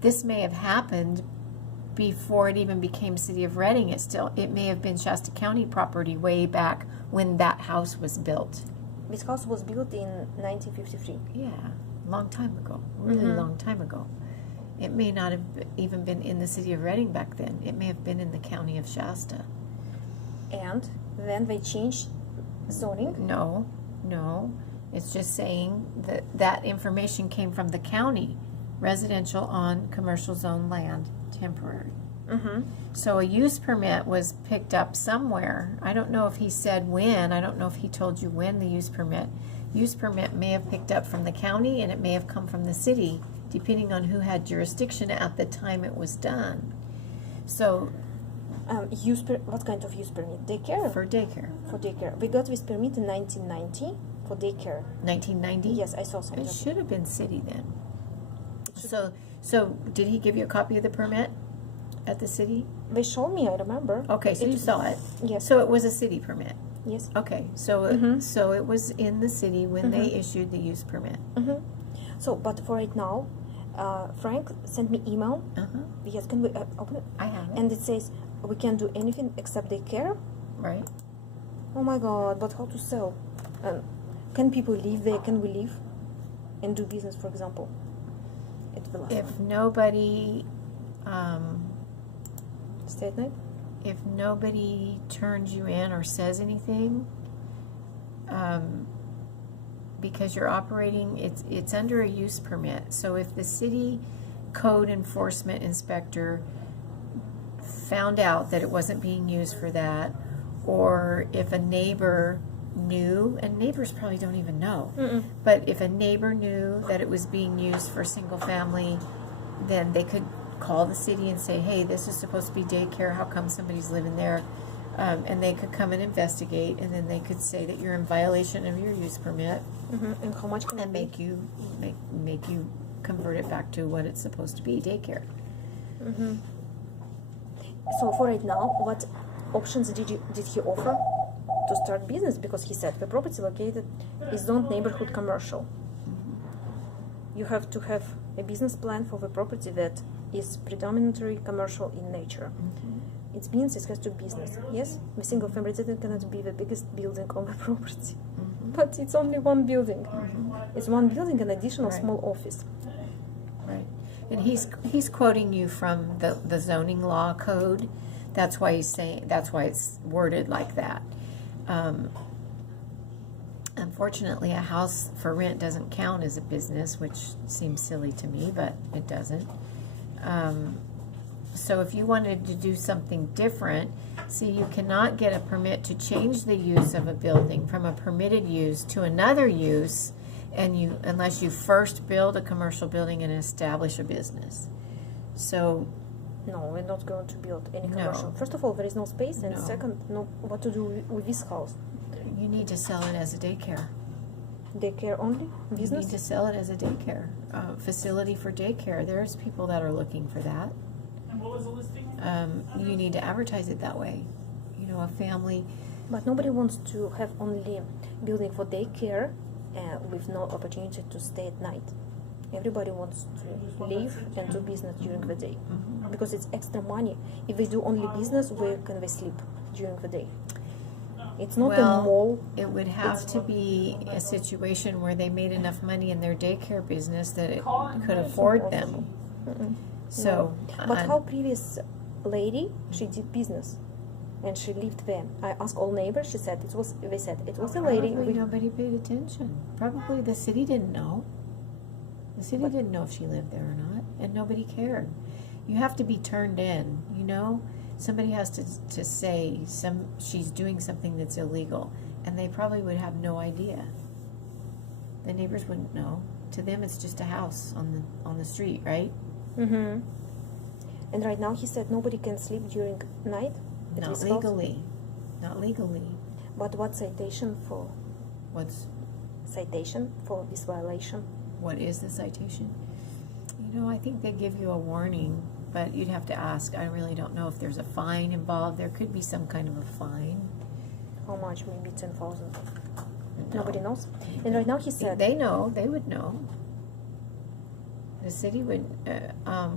this may have happened before it even became City of Reading. It may have been Shasta County property way back when that house was built. This house was built in 1953. Yeah, long time ago, really long time ago. It may not have even been in the City of Reading back then. It may have been in the county of Shasta. And then they changed zoning. No. It's just saying that that information came from the county. Residential on commercial zone land, temporary. So a use permit was picked up somewhere. I don't know if he said when. I don't know if he told you when the use permit. Use permit may have picked up from the county, and it may have come from the city, depending on who had jurisdiction at the time it was done. So What kind of use permit? Daycare? for daycare. For daycare. We got this permit in 1990 for daycare. 1990? Yes, I saw something. It should have been city then. So did he give you a copy of the permit at the city? They showed me, I remember. Okay, so you saw it. Yes. So it was a city permit. Yes. Okay, so so it was in the city when they issued the use permit. So, but for right now, Frank sent me email. Yes, can we open it? I have it. And it says we can do anything except daycare. Right. Oh my God! But how to sell? Can people live there? Can we live and do business, for example? If nobody, stay at night. if nobody turns you in or says anything, because you're operating, it's under a use permit. So if the city code enforcement inspector found out that it wasn't being used for that, or if a neighbor knew, and neighbors probably don't even know, but if a neighbor knew that it was being used for single family, then they could call the city and say, hey, this is supposed to be daycare, how come somebody's living there? And they could come and investigate, and then they could say that you're in violation of your use permit, And how much can and make you convert it back to what it's supposed to be, daycare. So for right now, what options did he offer to start business? Because he said the property located is zoned neighborhood commercial. You have to have a business plan for the property that is predominantly commercial in nature. It means it has to be business. Yes, the single family residence cannot be the biggest building on the property, but it's only one building. It's one building and additional small office. Right. And he's quoting you from the zoning law code. That's why he's saying, that's why it's worded like that. Unfortunately, a house for rent doesn't count as a business, which seems silly to me, but it doesn't. So if you wanted to do something different, see, you cannot get a permit to change the use of a building from a permitted use to another use, and unless you first build a commercial building and establish a business. So No, we're not going to build any No. commercial. First of all, there is no space, and No. second, no, what to do with this house? you need to sell it as a daycare. Daycare only? You Business? need to sell it as a daycare, facility for daycare. There's people that are looking for that. And what was the listing? You need to advertise it that way. You know, a family. But nobody wants to have only building for daycare with no opportunity to stay at night. Everybody wants to live and do business during the day because it's extra money. If they do only business, where can they sleep during the day? It's not a mall. It would have to be a situation where they made enough money in their daycare business that it could afford them. So, But how previous lady, she did business and she lived there. I asked all neighbors, they said it was a lady. probably nobody paid attention. Probably the city didn't know. The city didn't know if she lived there or not, and nobody cared. You have to be turned in, you know? Somebody has to say she's doing something that's illegal, and they probably would have no idea. The neighbors wouldn't know. To them, it's just a house on the street, right? And right now he said nobody can sleep during night at Not his house. legally. Not legally. But what citation for this violation? What is the citation? You know, I think they give you a warning, but you'd have to ask. I really don't know if there's a fine involved. There could be some kind of a fine. How much? Maybe 10,000. No. Nobody knows. And right now he said They know. They would know. The city would, I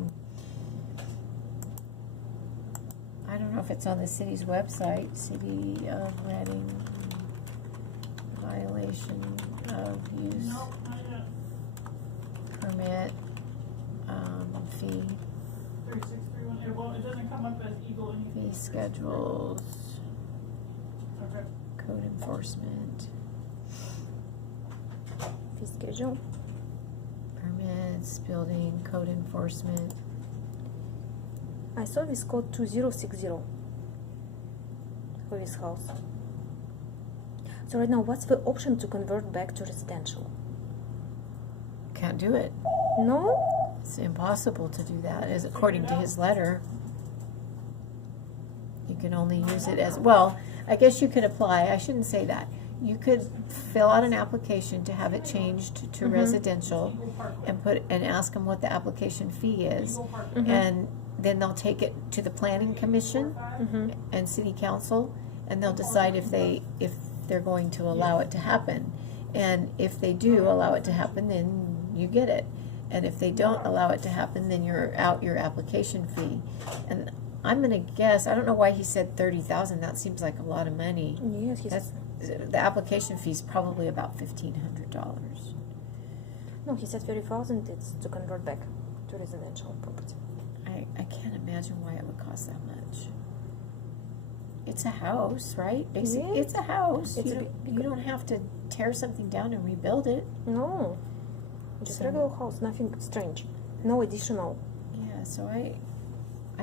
don't know if it's on the city's website, City of Reading, violation of use No, not yet. permit, fee, 3631. Well, it doesn't come up as Eagle anything. fee schedules, Okay. code enforcement, Fee schedule. permits, building, code enforcement. I saw this code 2060 for this house. So right now, what's the option to convert back to residential? Can't do it. No? It's impossible to do that, as according to his letter. You can only use it as, well, I guess you could apply, I shouldn't say that. You could fill out an application to have it changed to residential and ask them what the application fee is. And then they'll take it to the planning commission and city council, and they'll decide if they're going to allow it to happen. And if they do allow it to happen, then you get it. And if they don't allow it to happen, then you're out your application fee. And I'm gonna guess, I don't know why he said 30,000, that seems like a lot of money. Yes, he's, That's, the application fee is probably about $1,500. no, he said 30,000. It's to convert back to residential property. I can't imagine why it would cost that much. It's a house, right? Basically, Yeah. it's a house. It's You a don't, big- you don't have to tear something down and rebuild it. No, just So- regular house. Nothing strange. No additional. Yeah, so I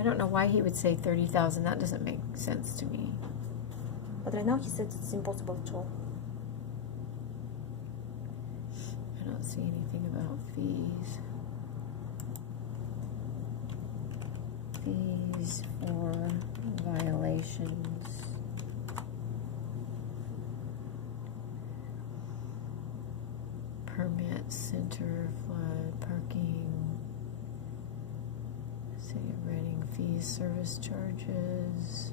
don't know why he would say 30,000. That doesn't make sense to me. But right now he said it's impossible to. I don't see anything about fees. Fees for violations. Permit center, flood, parking. City of Reading fees, service charges.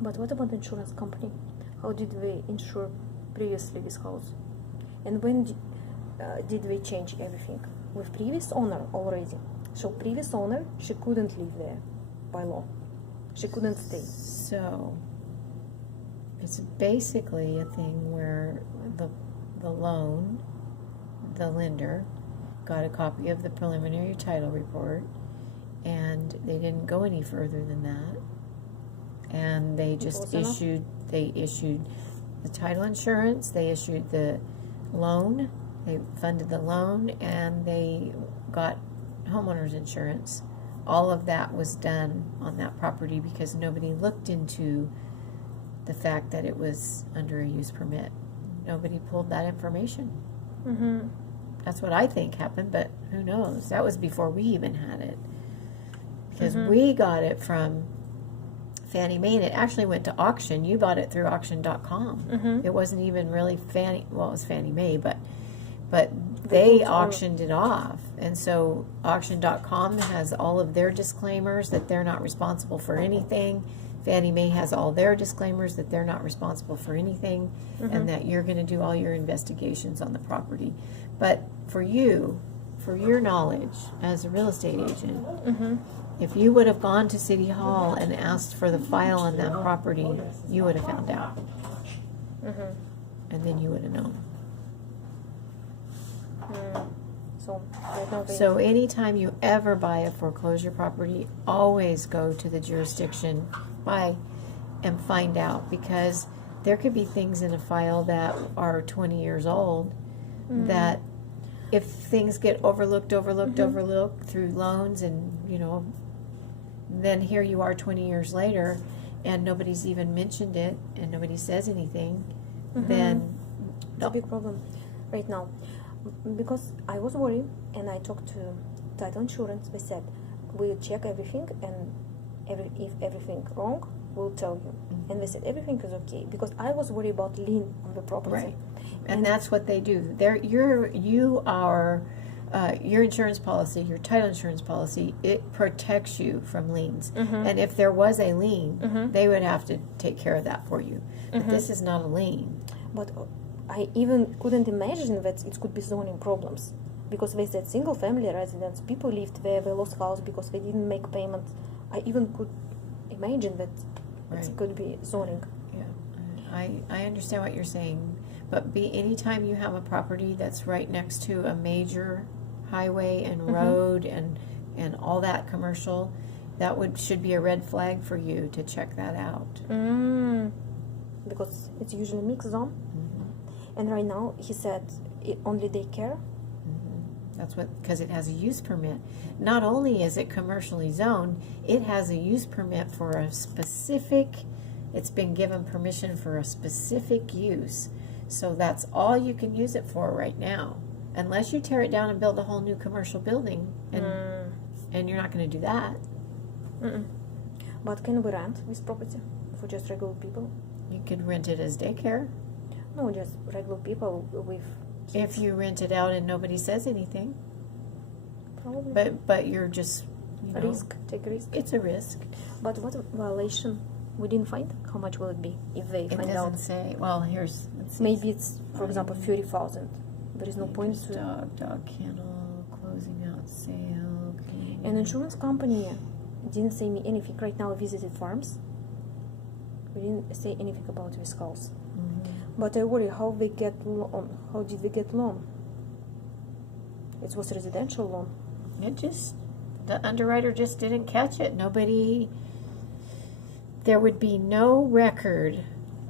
But what about the insurance company? How did they insure previously this house? And when did they change everything? With previous owner already. So previous owner, she couldn't live there by law. She couldn't stay. So, it's basically a thing where the loan, the lender, got a copy of the preliminary title report, and they didn't go any further than that. And they just was enough? they issued the title insurance, they issued the loan, they funded the loan, and they got homeowners insurance. All of that was done on that property because nobody looked into the fact that it was under a use permit. Nobody pulled that information. Mm-hmm. That's what I think happened, but who knows? That was before we even had it. Because Mhm. we got it from Fannie Mae, and it actually went to auction. You bought it through auction.com. Mhm. It wasn't even really it was Fannie Mae, but They they put on- auctioned it off. And so auction.com has all of their disclaimers that they're not responsible for anything. Fannie Mae has all their disclaimers that they're not responsible for anything, and that you're going to do all your investigations on the property. But for you, for your knowledge as a real estate agent, Mm-hmm. if you would have gone to City Hall and asked for the file on that property, you would have found out. Mm-hmm. And then you would have known. So right now they So anytime you ever buy a foreclosure property, always go to the jurisdiction and find out, because there could be things in a file that are 20 years old that if things get overlooked through loans, and then here you are 20 years later and nobody's even mentioned it and nobody says anything, then it's a big problem right now. Because I was worried and I talked to title insurance. They said we'll check everything, and if everything wrong, we'll tell you. And they said everything is okay, because I was worried about lien on the property. Right. And that's what they do. Your insurance policy, your title insurance policy, it protects you from liens. And if there was a lien, they would have to take care of that for you. But this is not a lien. But I even couldn't imagine that it could be zoning problems. Because they said single family residence, people lived there, they lost house because they didn't make payment. I even could imagine that it Right. could be zoning. Yeah, I understand what you're saying, but anytime you have a property that's right next to a major highway and Mhm. road and all that commercial, that should be a red flag for you to check that out. Because it's usually mixed zone. Mhm. And right now, he said only daycare. That's because it has a use permit. Not only is it commercially zoned, it has a use permit for a specific, it's been given permission for a specific use. So that's all you can use it for right now. Unless you tear it down and build a whole new commercial building, and you're not gonna do that. But can we rent this property for just regular people? You could rent it as daycare. No, just regular people with If you rent it out and nobody says anything. probably But you're just, you know, take risk. it's a risk. But what violation? We didn't find. How much will it be if they It find doesn't out? say, well, let's see. Maybe it's, for example, 30,000. There is no point Just to. dog kennel, closing out sale. An insurance company didn't say me anything. Right now, I visited farms. We didn't say anything about this house. Mhm. But I worry how they get loan. How did they get loan? It was residential loan. The underwriter just didn't catch it. There would be no record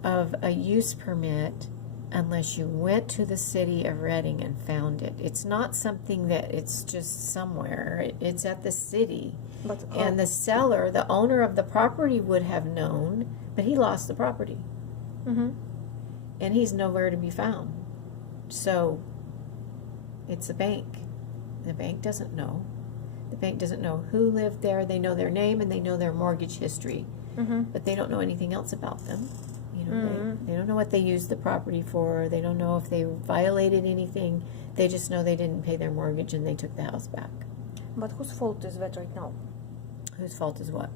of a use permit unless you went to the city of Reading and found it. It's not something that it's just somewhere. It's at the city. But And the seller, the owner of the property would have known, but he lost the property. And he's nowhere to be found. So it's the bank. The bank doesn't know. The bank doesn't know who lived there. They know their name and they know their mortgage history, but they don't know anything else about them. You know, they don't know what they used the property for. They don't know if they violated anything. They just know they didn't pay their mortgage and they took the house back. But whose fault is that right now? Whose fault is what?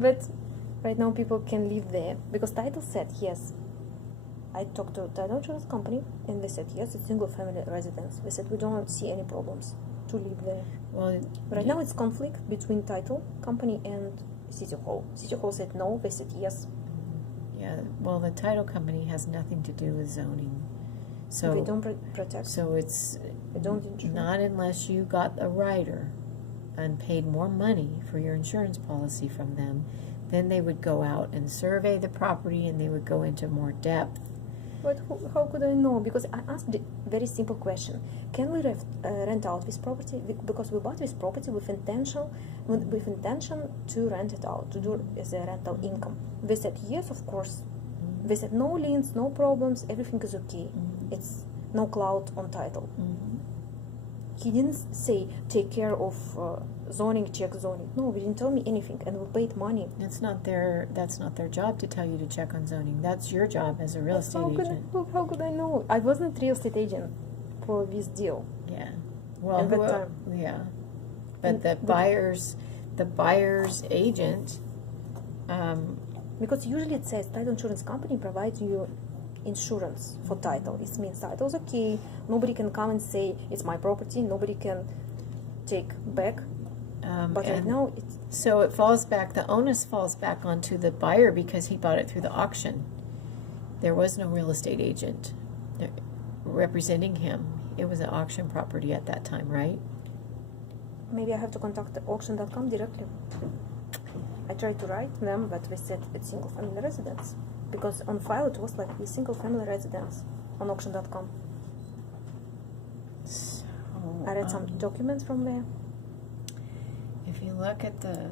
But right now people can live there because title said yes. I talked to title insurance company and they said yes, it's single family residence. They said we don't see any problems to live there. Well, Right now it's conflict between title company and City Hall. City Hall said no, they said yes. yeah. Well, the title company has nothing to do with zoning. So They don't protect. So it's They don't insure. not unless you got a rider and paid more money for your insurance policy from them, then they would go out and survey the property and they would go into more depth. But how could I know? Because I asked a very simple question: can we rent out this property? Because we bought this property with intention to rent it out, to do as a rental income. They said yes, of course. They said no liens, no problems, everything is okay. It's no cloud on title. He didn't say take care of zoning, check zoning. No, he didn't tell me anything, and we paid money. That's not their job to tell you to check on zoning. That's your job as a real estate agent. How could I know? I wasn't real estate agent for this deal. Yeah. Well, At that time. yeah. But And- the buyer's agent, Because usually it says title insurance company provides you insurance for title. It means title's okay. Nobody can come and say it's my property. Nobody can take back. But right and now it's so it falls back. The onus falls back onto the buyer because he bought it through the auction. There was no real estate agent representing him. It was an auction property at that time, right? maybe I have to contact the auction.com directly. I tried to write them, but they said it's single family residence. Because on file it was like a single family residence on auction.com. So, I read some documents from there. If you look at the,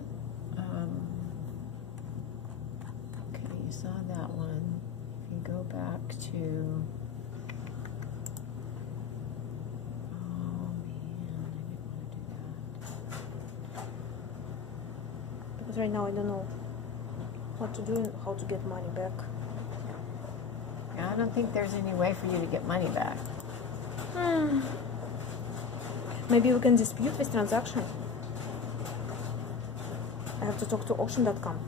okay, you saw that one. If you go back to, oh man, I didn't want to do that. Because right now I don't know what to do and how to get money back. I don't think there's any way for you to get money back. Maybe we can dispute this transaction. I have to talk to auction.com.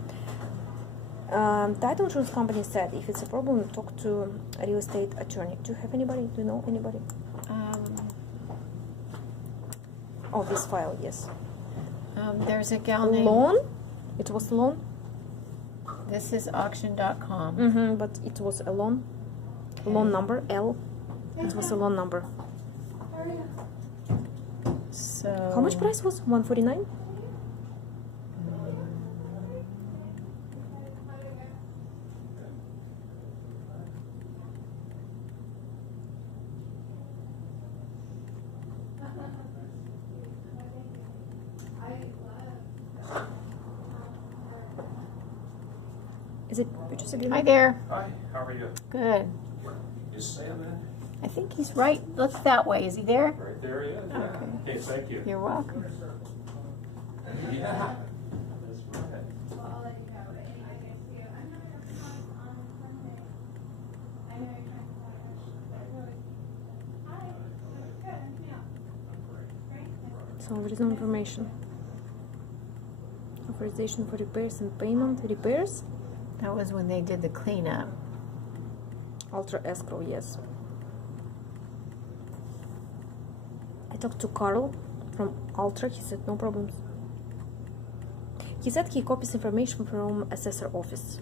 Title insurance company said if it's a problem, talk to a real estate attorney. Do you have anybody? Do you know anybody? Oh, this file, yes. There's a gal named, Loan? It was loan? this is auction.com. Mm-hmm, but it was a loan. Loan number, L. It was a loan number. So How much price was? 149? Is it purchase Hi agreement? there. Hi, how are you? Good. Is Sam in? I think he's right. Look that way. Is he there? Right there he is, yeah. Okay. Okay, thank you. You're welcome. Yeah. That's right. So there is no information. Authorization for repairs and payment. Repairs? That was when they did the cleanup. Ultra escrow, yes. I talked to Carl from Ultra. He said no problems. He said he copies information from assessor office.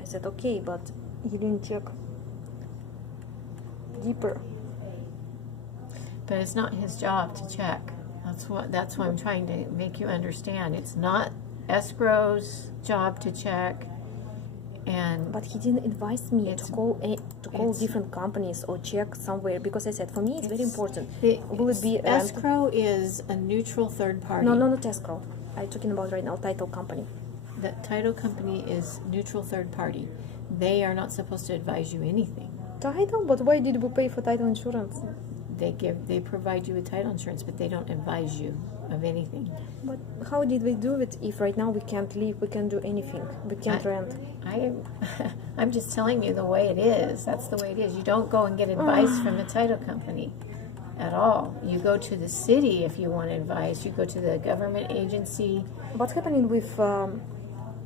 I said okay, but you didn't check deeper. But it's not his job to check. That's what I'm trying to make you understand. It's not escrow's job to check. And But he didn't advise me to It's- call it's- different companies or check somewhere because I said for me it's very important. the Will it be rent? escrow is a neutral third party. No, not escrow. I'm talking about right now title company. The title company is neutral third party. They are not supposed to advise you anything. Title? But why did we pay for title insurance? They provide you with title insurance, but they don't advise you of anything. But how did we do it if right now we can't leave, we can't do anything, we can't rent? I'm just telling you the way it is. That's the way it is. You don't go and get advice from the title company at all. You go to the city if you want advice. You go to the government agency. What's happening with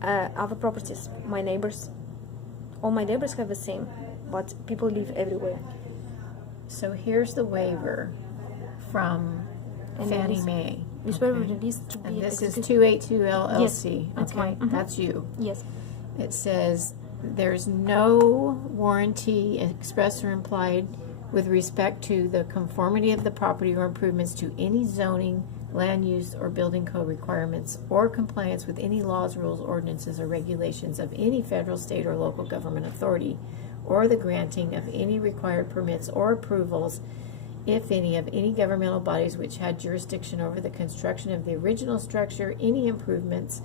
other properties? My neighbors, all my neighbors have the same, but people live everywhere. So here's the waiver from And Fannie this- Mae. This were Okay. released to be And this is executed- 282 LLC. Yes, that's Okay, mine. Mhm. that's you. Yes. It says there's no warranty express or implied with respect to the conformity of the property or improvements to any zoning, land use, or building code requirements or compliance with any laws, rules, ordinances, or regulations of any federal, state, or local government authority, or the granting of any required permits or approvals, if any, of any governmental bodies which had jurisdiction over the construction of the original structure, any improvements,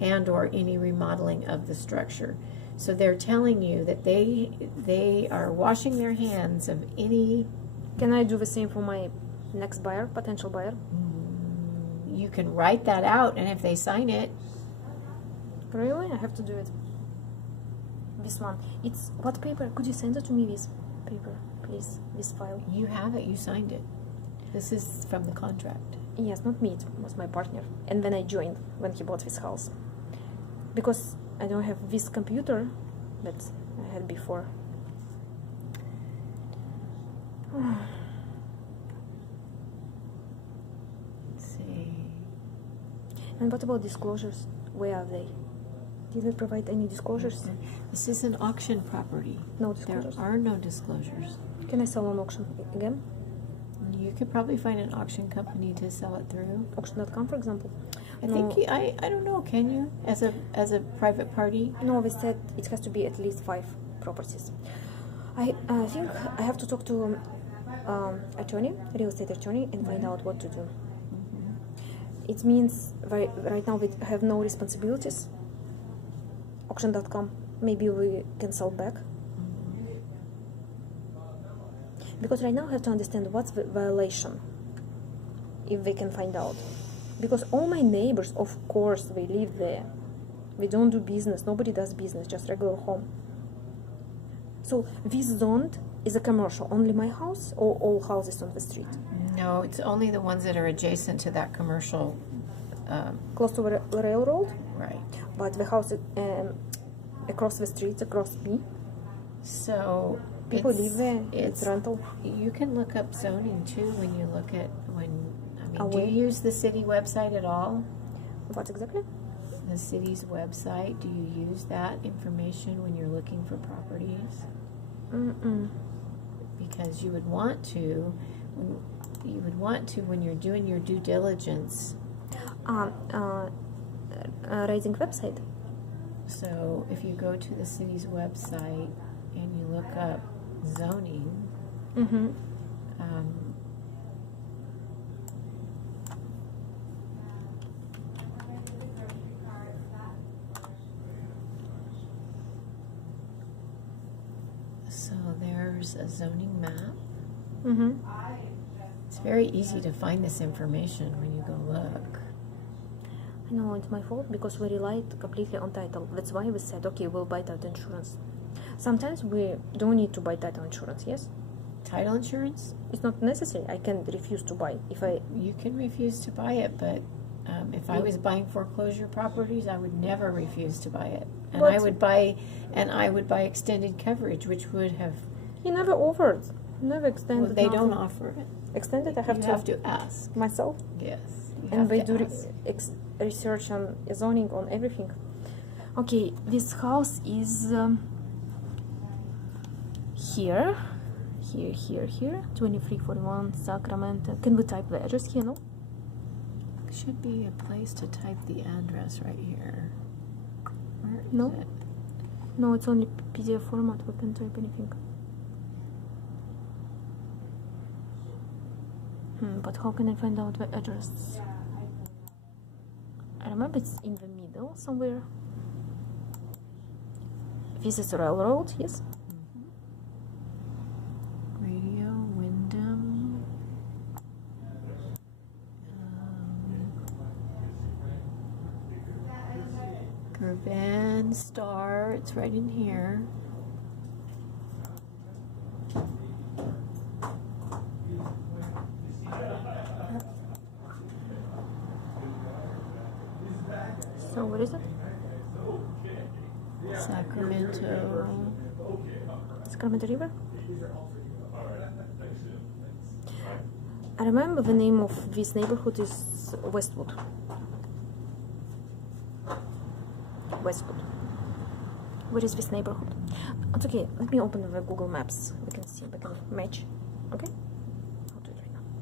and or any remodeling of the structure. So they're telling you that they are washing their hands of any. Can I do the same for my next buyer, potential buyer? You can write that out, and if they sign it, Really? I have to do it. This one. It's what paper? Could you send it to me? This paper, please. This file. you have it. You signed it. This is from the contract. Yes, not me. It was my partner. And when I joined, when he bought this house, because I don't have this computer that I had before. Let's see. And what about disclosures? Where are they? Did they provide any disclosures? This is an auction property. No There disclosures. are no disclosures. Can I sell on auction again? You could probably find an auction company to sell it through. Auction.com, for example. I No. think I don't know. Can you as a private party? No, we said it has to be at least 5 properties. I think I have to talk to attorney, real estate attorney, and find out what to do. It means right now we have no responsibilities. Auction.com, maybe we can sell back. Because right now I have to understand what's the violation, if they can find out. Because all my neighbors, of course, they live there. We don't do business. Nobody does business, just regular home. So this zone is a commercial. Only my house or all houses on the street? No, it's only the ones that are adjacent to that commercial. Close to the railroad? Right. But the house, across the streets, across me. So People it's- live there. It's rental. You can look up zoning too when you look at when. I mean, do Where? you use the city website at all? What exactly? The city's website. Do you use that information when you're looking for properties? Mm-mm. Because you would want to. When you're doing your due diligence. Raising website. So if you go to the city's website and you look up zoning, Mm-hmm. so there's a zoning map. Mm-hmm. It's very easy to find this information when you go look. I know it's my fault because we relied completely on title. That's why we said, okay, we'll buy title insurance. Sometimes we don't need to buy title insurance, yes? Title insurance, It's not necessary. I can refuse to buy if I. you can refuse to buy it, but if I was buying foreclosure properties, I would never refuse to buy it. And I would buy extended coverage, which would have. He never offered. Never extended. Well, they don't nothing. offer it. Extended. I have You to have to ask. myself. Yes. you And have we to do ask. research on zoning on everything. Okay, this house is here, 2341 Sacramento. Can we type the address here? No. Should be a place to type the address right here. Where is No. it? No, it's only PDF format. We can type anything. But how can I find out the address? I remember it's in the middle somewhere. This is railroad, yes? Radio, Wyndham. Curvan, Star, it's right in here. So what is it? Sacramento. Sacramento River? I remember the name of this neighborhood is Westwood. Westwood. Where is this neighborhood? It's okay. Let me open the Google Maps. We can see. We can match. Okay.